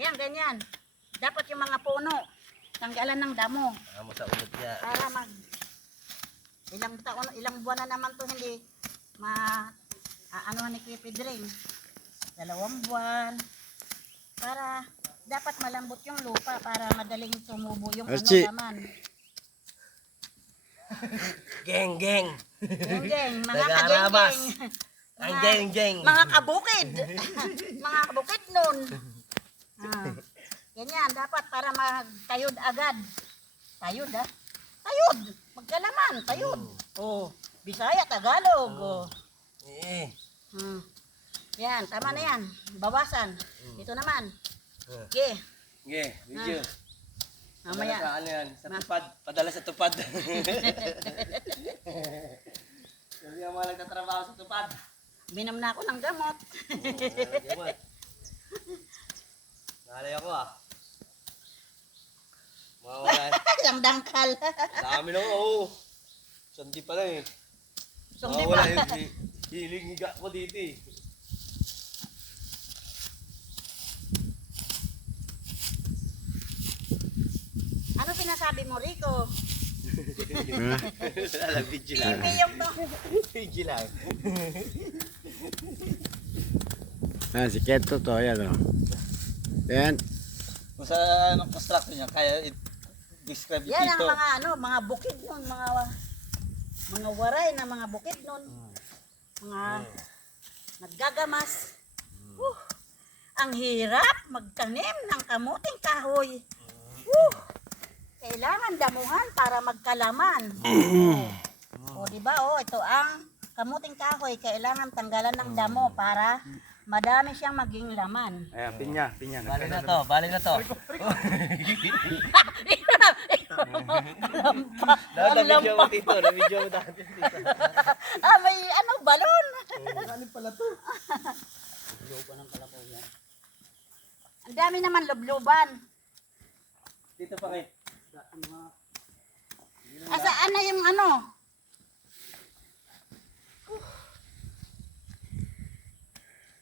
Yan, ganyan. Dapat yung mga puno, tanggalan ng damo. Amo sa ulit niya. Para ilang buwan na naman to hindi ano ni Kipidring. 2 buwan. Para dapat malambot yung lupa para madaling tumubo yung Archie. laman. Geng, geng. Geng, mga Nag-aarabas. kageng-geng. Ang geng, geng. Mga kabukid. Mga kabukid nun. Ganyan, dapat para magtayod agad. Tayod Tayod. Magkalaman, tayod. Bisaya, Tagalog. Eh. Yan, tama na yan. Bawasan. Ito naman. Okay. Ge, video. Mamaya. Sa ano yan? Sa tupad. Padala sa tupad. Kasi ang mga nagtatrabaho sa tupad. Minom na ako ng gamot. Gamot. Nalay ako Mawala. Ang dangkal. Dami na Sandi pala eh. Sandi Mawala pa. yung hiling higa ko dito eh. Ano sinasabi mo, Rico? Wala, video lang. Hindi yung Video lang. Si Kento to, ayan o. Ayan. Kung sa construction niya, kaya describe yan ang mga mga bukid nun, mga waray na mga bukid nun. Mga naggagamas. Ang hirap magtanim ng kamuting kahoy. Kailangan damuhan para magkalaman. Di ba? Ito ang kamuting kahoy, kailangan tanggalan ng damo para madami siyang maging laman. Ayan, pinya. Bali na to, bali na to. Na-video mo dito, na-video mo dati dito. May balon. Ano pala to? Lubluban ng kalakuyan. Ang dami naman lubluban. Dito pa kayo. Asaan na yung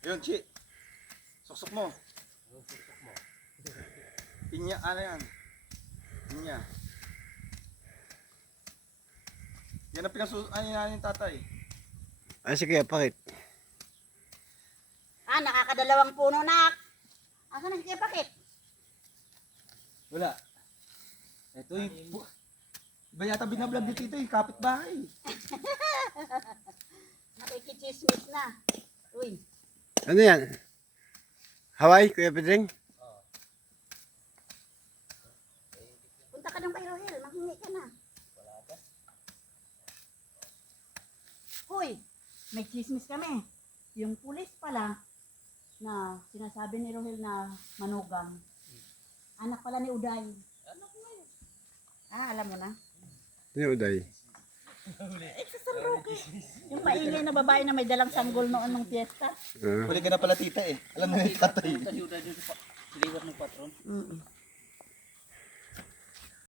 Yun, Chi. Suksok mo. Pinya, ano yan? Pinya. Yan ang yung tatay. Sige, pakit. Nakakadalawang puno na. Asan ang bakit? Wala. Ito yung... Iba yata binablog dito ito yung kapitbahay. Nakikichismis na. Uy. Ano yan? Hawaii, Kuya Pedring? Punta ka ng Rohel, manghingi ka na. Hoy, may chismis kami. Yung pulis pala na sinasabi ni Rohel na manugang. Anak pala ni Uday. Anak mo yun. Alam mo na? Ano Uday? Sa San Roque. Yung maingay na babae na may dalang sanggol noon ng piyesta. Huli ka na pala tita eh. Alam mo yung tatay. Mm.